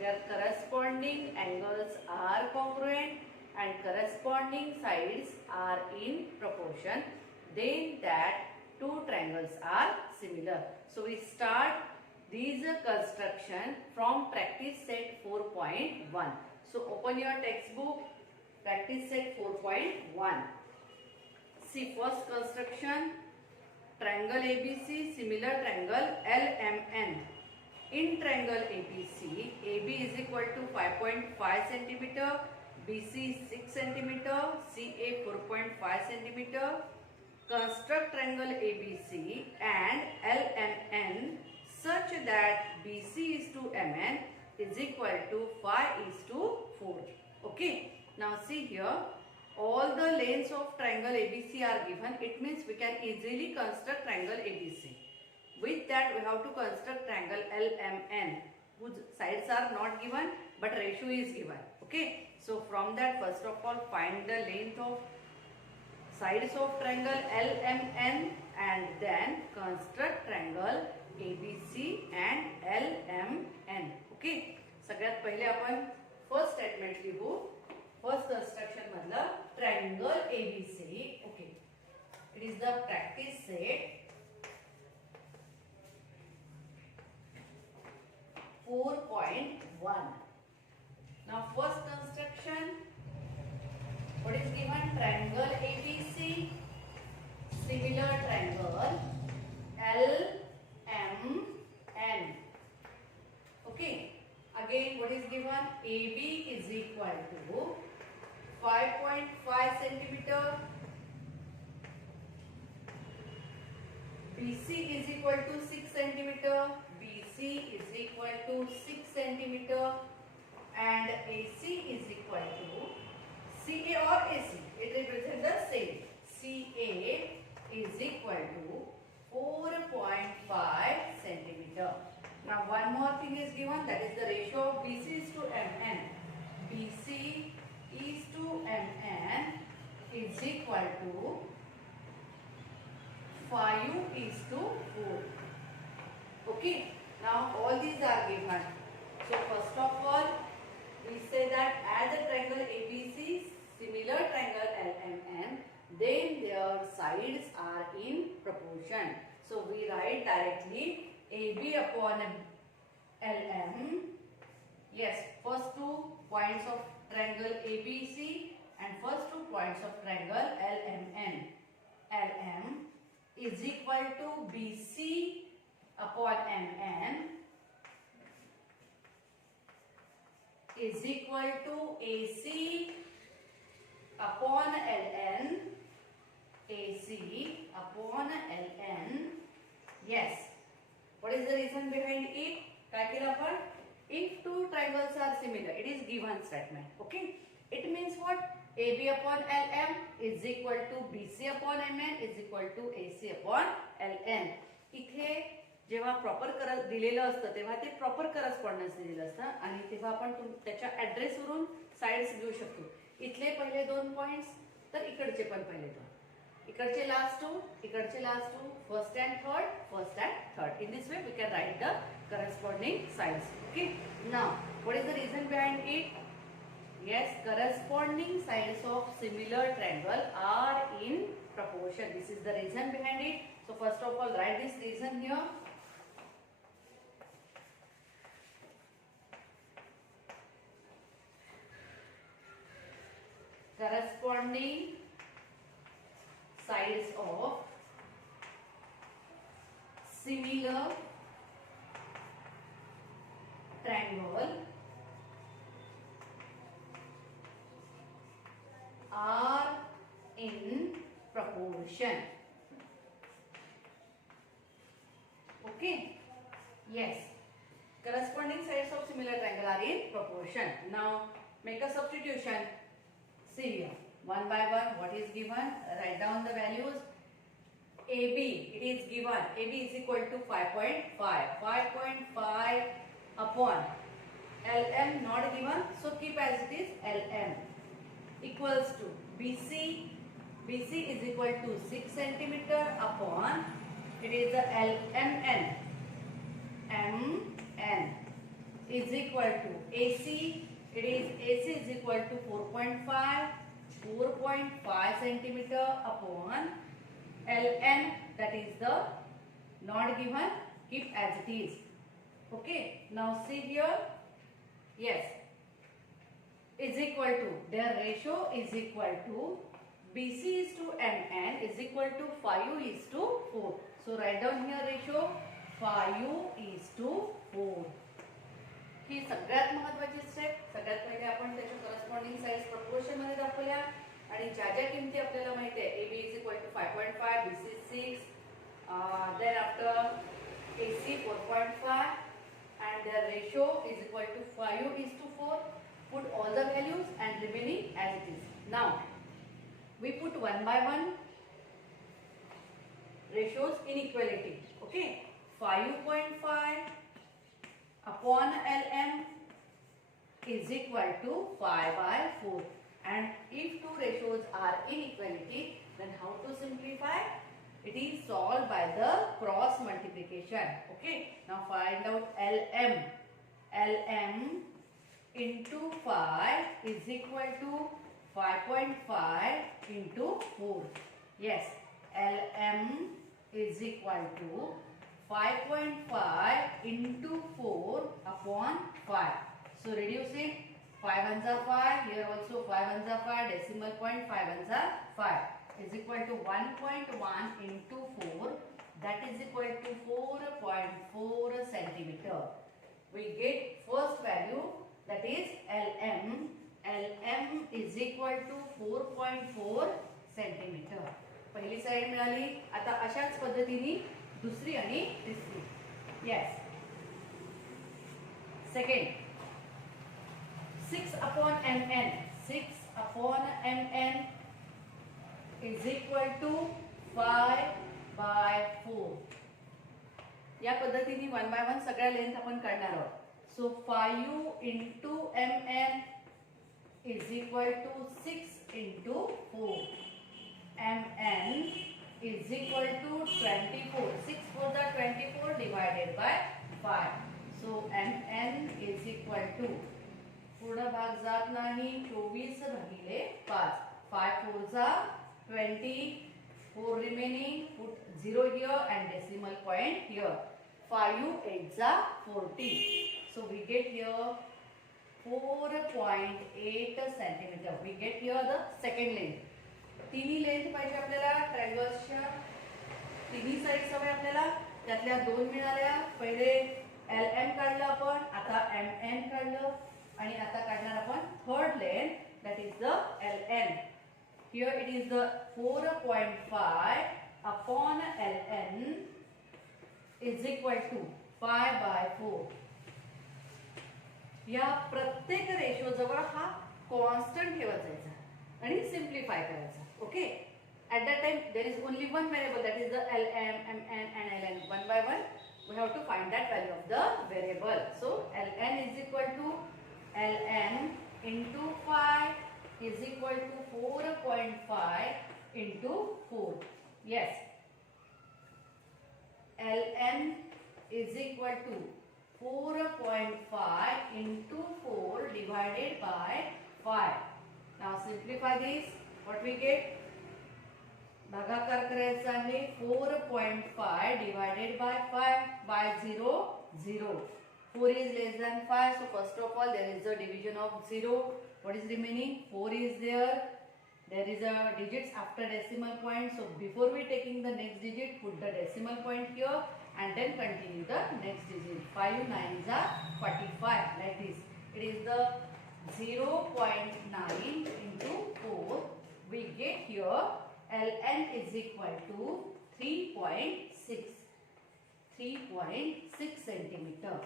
their corresponding angles are congruent and corresponding sides are in proportion, then that two triangles are similar. So we start these construction from practice set 4.1. So open your textbook, practice set 4.1. See first construction, triangle ABC, similar triangle LMN. In triangle ABC, AB is equal to 5.5 cm, BC 6 cm, CA 4.5 cm. Construct triangle ABC and LMN such that BC is to MN is equal to 5 is to 4. Okay. Now see here, all the lanes of triangle ABC are given. It means we can easily construct triangle ABC. With that, we have to construct triangle LMN, whose sides are not given but ratio is given. Okay. So from that, first of all, find the length of sides of triangle LMN and then construct triangle ABC and LMN. Okay. सगळ्यात पहिले आपण first statement लिहू. First construction मधलं triangle ABC. Okay. It is the practice set 4.1. Now first construction, what is given? Triangle ABC, similar triangle LMN. Okay. Again, what is given? AB is equal to 5.5 cm. BC is equal to 6 cm. BC is equal to 6 cm. And AC is equal to CA or AC. It represents the same. CA is equal to 4.5 cm. Now one more thing is given, that is the ratio of BC is to MN. BC is to MN is equal to 5 is to 4. Okay. Now all these are given. So first of all, we say that as a triangle ABC, similar triangle LMN, then their sides are in proportion. So we write directly AB upon LM. Yes, first 2 points of triangle ABC and first 2 points of triangle LMN. LM is equal to BC upon MN is equal to AC upon LN. AC upon LN. Yes. What is the reason behind it? काय केलं आपण? If two triangles are similar, it is given statement. Okay. It means what? AB upon LM is equal to BC upon MN is equal to AC upon LN. इथे जेव्हा proper दिलेलं असतं तेव्हा ते proper correspondence दिलेलं असतं आणि तेव्हा आपण त्याच्या ऍड्रेस वरून साइड्स घेऊ शकतो. इथले पहिले 2 पॉइंट्स तर इकडचे पण पहिले 2. इकडचे लास्ट 2, इकडचे last 2, first and third. In this way we can write the corresponding sides. Okay. Now what is the reason behind it? Yes, corresponding sides of similar triangle are in proportion. This is the reason behind it. So first of all, write this reason here. Corresponding sides of similar triangle are in proportion. Okay. Yes. Corresponding sides of similar triangle are in proportion. Now make a substitution. See here. One by one, what is given? Write down the values. AB, it is given. AB is equal to 5.5. 5.5 upon LM not given. So keep as it is LM equals to BC. BC is equal to 6 centimeter upon, it is the LMN. MN is equal to AC. It is AC is equal to 4.5 centimeter upon ln, that is the not given, keep as it is. Okay, now see here, yes, is equal to, their ratio is equal to BC is to MN is equal to 5 is to 4. So write down here ratio 5 is to 4. ही सगळ्यात महत्त्वाची step. सगळ्यात पहिले आपण त्याच्या corresponding sides proportion मध्ये दाखवल्या आणि ज्या ज्या किमती आपल्याला माहिती आहे AB is equal to 5.5, BC 6, then after AC 4.5 and their ratio is equal to 5 is to 4. Put all the values and remaining as it is. Now we put one by one ratios in equality. Okay, 5.5 upon LM is equal to 5 by 4. And if two ratios are inequality, then how to simplify? It is solved by the cross multiplication. Okay, now find out LM. LM into 5 is equal to 5.5 into 4. Yes, LM is equal to 5.5 into 4 upon 5. So reduce it. 5 ones are 5. Here also 5 ones are 5. Decimal point 5 ones are 5. Is equal to 1.1 into 4. That is equal to 4.4 centimeter. We get first value, that is LM. LM is equal to 4.4 centimeter. पहिली side मिळाली. आता अशाच पद्धतीने दुसरी आणि तिसरी. Yes. Second, 6 upon MN. 6 upon MN is equal to 5 by 4. या पद्धतीने वन बाय वन सगळ्या लेंथ आपण काढणार आहोत. सो 5 into MN is equal to 6 into 4. MN is equal to 24. 6 for the 24 divided by 5. So MN is equal to, पूर्ण भाग जात नाही, 24 भागिले 5. 5 4s are 20. 4 remaining. Put 0 here and decimal point here. 5 8s are 40. So we get here 4.8 centimeter. We get here the second length. तिन्ही length पाहिजे आपल्याला ट्रायंगल्सच्या. तिन्ही sides हवे आपल्याला. त्यातल्या दोन मिळाल्या. पहिले LM काढलं आपण, आता MN काढलं आणि आता काढणार आपण third length, that is the LN. Here it is the 4.5 upon LN is equal to 5 by 4. या प्रत्येक रेशो जवळ हा कॉन्स्टंट ठेवत जायचा आणि सिम्प्लिफाय करायचा. Okay, at that time there is only one variable, that is the LM, MN and LN. One by one we have to find that value of the variable. So LN is equal to LN into 5 is equal to 4.5 into 4. Yes, LN is equal to 4.5 into 4 divided by 5. Now simplify this. What we get? भागाकार करायचा आहे. 4.5 divided by 5 by 0 0. 4 is less than 5, so first of all there is a division of 0. What is remaining? 4 is there. There is a digits after decimal point, so before we taking the next digit, put the decimal point here and then continue the next digit. 5 9s are 45, like this. It is the 0.9 into 4. We get here LN is equal to 3.6 centimeter.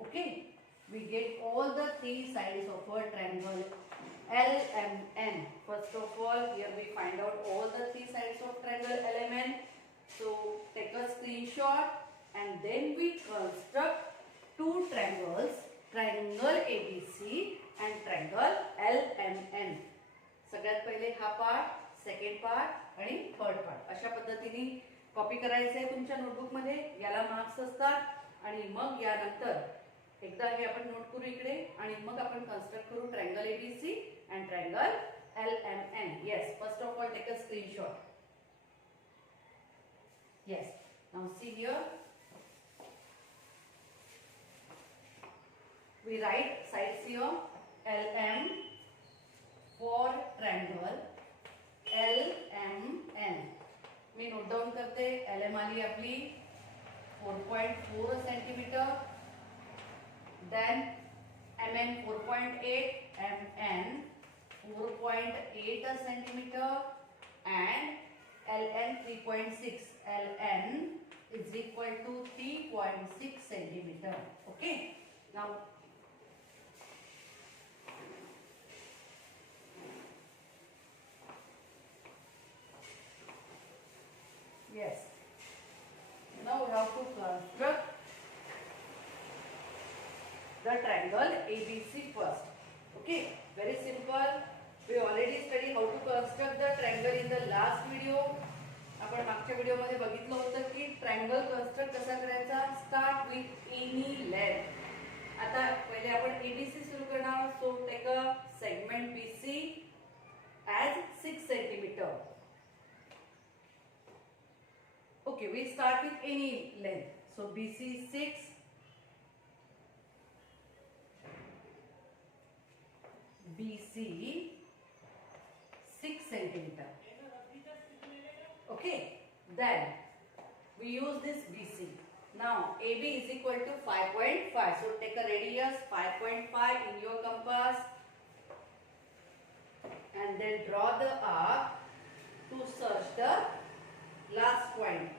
Okay, we get all the three sides of a triangle LMN. First of all, here we find out all the three sides of triangle LMN. So take a screenshot and then we construct two triangles, triangle ABC and triangle LMN. सगळ्यात पहिले हा part, second part आणि third part अशा पद्धतीने copy करायचं आहे तुमच्या notebook मध्ये. याला मार्क्स असतात आणि मग यानंतर एकदा हे आपण नोट करू इकडे आणि मग आपण कन्स्ट्रक्ट करू triangle ABC and triangle LMN. Yes, first of all take a screenshot. Yes, now see here, we write sides here LM for triangle LMN. Me note down करते. LM आली आपली 4.4 centimetre, then MN 4.8, MN 4.8 centimeter and LN 3.6. LN is equal to 3.6 centimeter. Okay. Now yes. Now we have to construct the triangle ABC first. Okay. Very simple. We already studied how to construct the triangle in the last video. आपण मागच्या video मध्ये बघितलं होतं की triangle construct कसा करायचा. Start with any length. आता पहिले आपण एबीसी सुरू करणार आहोत. So take a segment BC as 6 centimeter. Okay, we start with any length. So BC 6, BC 6 centimeter. Okay, then we use this BC. Now AB is equal to 5.5. So take a radius 5.5 in your compass and then draw the arc to search the last point.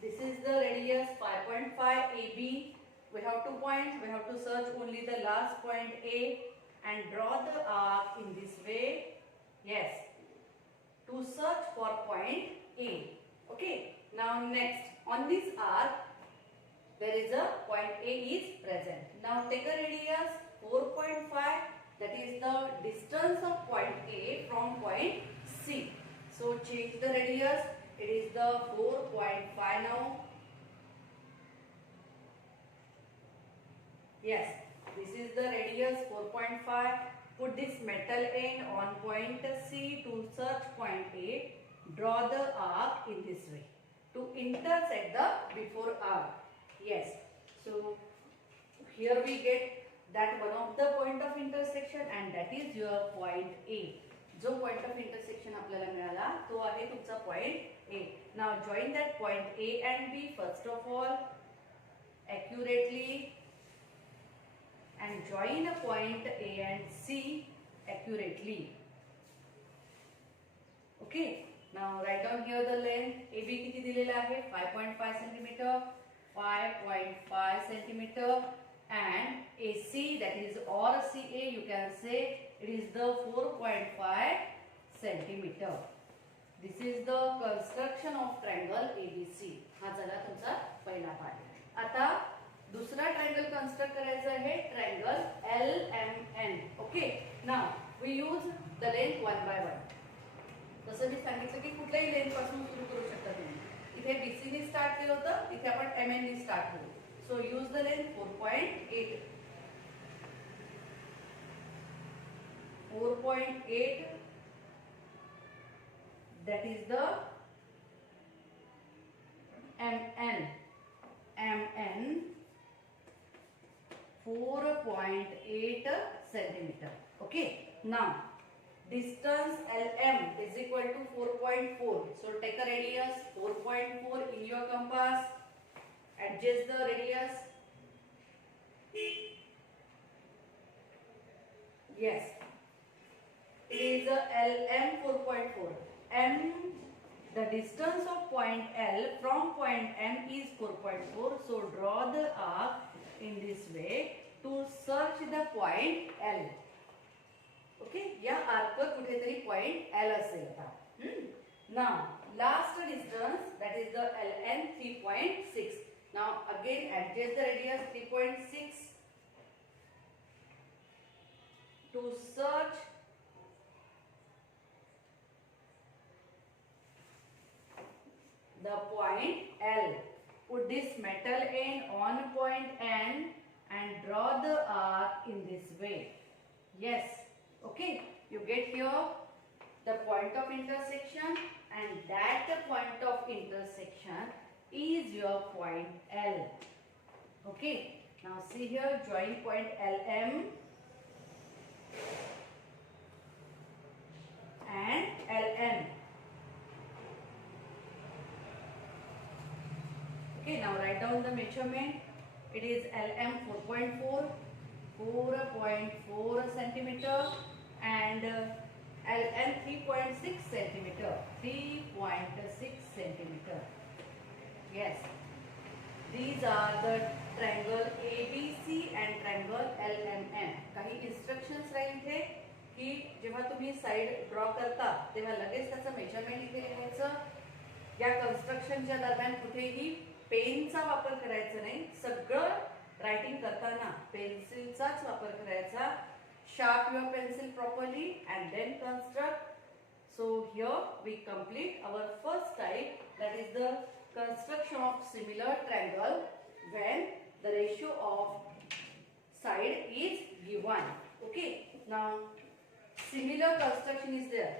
This is the radius 5.5 AB. We have 2 points. We have to search only the last point A and draw the arc in this way. Yes, to search for point A. Okay. Now next, on this arc there is a point A is present. Now take a radius 4.5. That is the distance of point A from point C. So change the radius. It is the 4.5 now. Yes, this is the radius 4.5. Put this metal end on point C to search point A. Draw the arc in this way to intersect the before arc. Yes, so here we get that one of the point of intersection and that is your point A. जो point of intersection आपल्याला मिळाला तो आहे तुमचा point A. Now join that point A and B first of all accurately and join a point A and C accurately. Okay. Now write down here the length. AB किती दिलेला आहे 5.5 centimeter. 5.5 centimeter and AC, that is or CA, you can say it is the 4.5 centimeter. This is the construction of triangle ABC. हा झाला तुमचा पहिला part. आता दुसरा triangle construct करायचा आहे triangle LMN. Okay. Now we use the length 1 by 1. जसं मी सांगितलं की कुठल्याही लेंथ पासून सुरू करू शकता तुम्ही. इथे BC ने स्टार्ट केलं होतं, इथे आपण MN ने स्टार्ट करू. सो use the length 4.8. 4.8, that is the MN. MN 4.8 centimeter. Okay. Now distance LM is equal to 4.4. So take a radius 4.4 in your compass. Adjust the radius. Yes. It is a LM 4.4. M, the distance of point L from point M is 4.4. So draw the arc in this way to search the point L. Okay, या arc पर कुठेतरी point L असेल आता. Now last distance, that is the LN 3.6. Now again adjust the radius 3.6 to search the point L. Put this metal end on point N and draw the arc in this way. Yes, okay, you get here the point of intersection, and that point of intersection is your point L. Okay, now see here, join point LM and LN. Okay, now write down the measurement. It is LM 4.4 centimeter, and LN 3.6 centimeter. 3.6 centimeter. Yes. These are the triangle ABC and triangle LMN. काही instructions राहील इथे की जेव्हा तुम्ही side draw करता तेव्हा लगेच त्याचं measurement इथे लिहायचं. या कन्स्ट्रक्शनच्या दरम्यान कुठेही पेनचा वापर करायचा नाही. सगळं रायटिंग करताना पेन्सिलचाच वापर करायचा. Sharp your pencil properly and then construct. So here we complete our first type, that is the construction of similar triangle when the ratio of side is given. Okay, now similar construction is there.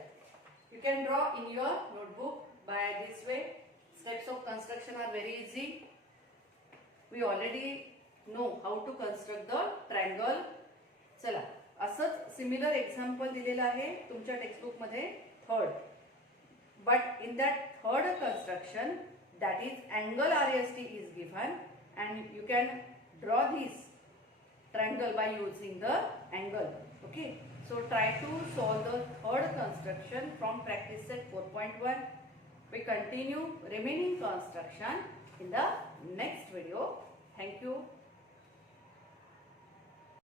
You can draw in your notebook by this way. Steps of construction are very easy. We already know how to construct the triangle. चला, असंच similar example दिलेलं आहे तुमच्या textbook मध्ये third. But in that third construction, that is angle RST is given, and you can draw this triangle by using the angle. Okay, so try to solve the third construction from practice set 4.1. We continue remaining construction in the next video. Thank you.